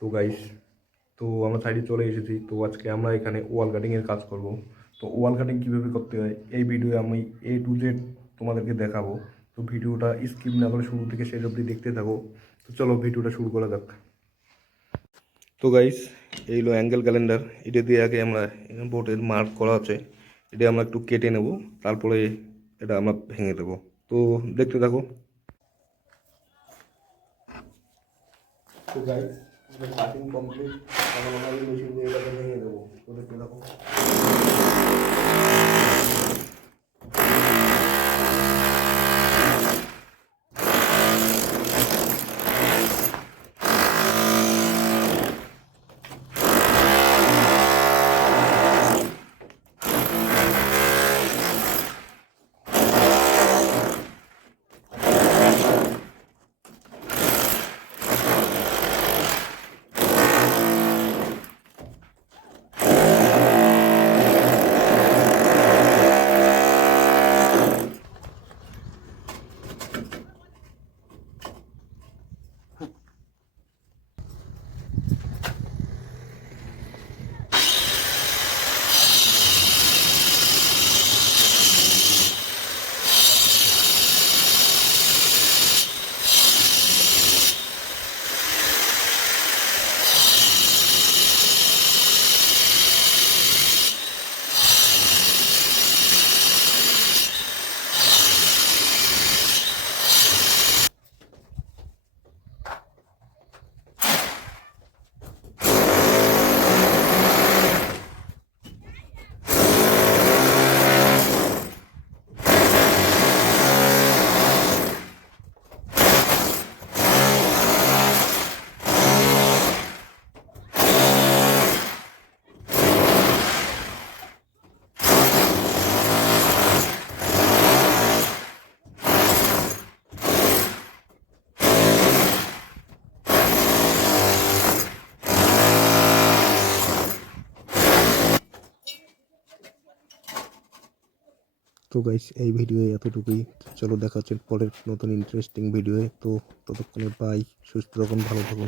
তো গাইস, তো আমরা সাইডে চলে এসেছি। তো আজকে আমরা এখানে ওয়াল কাটিংয়ের কাজ করব। তো ওয়াল কাটিং কীভাবে করতে হয় এই ভিডিও আমি A to Z তোমাদেরকে দেখাবো। তো ভিডিওটা স্কিপ না করে শুরু থেকে শেষ অবধি দেখতে থাকো। তো চলো ভিডিওটা শুরু করা যাক। তো গাইস, এই হলো অ্যাঙ্গেল ক্যালেন্ডার। এটা দিয়ে আগে আমরা বোর্ডের মার্ক করা আছে, এটা আমরা একটু কেটে নেব, তারপরে এটা আমরা ভেঙে দেবো। তো দেখতে থাকো। তো গাইস, কাটিং কমপ্লিট। আমরা মেশিন দিয়ে এটাকে ভেঙে দেবো। তো দেখতে থাকো। তো গাইস, এই ভিডিও এতটুকুই। চলো দেখা হচ্ছে পরের নতুন ইন্টারেস্টিং ভিডিওয়ে। তো ততক্ষণে বাই, সুস্থ থাকুন, ভালো থাকুন।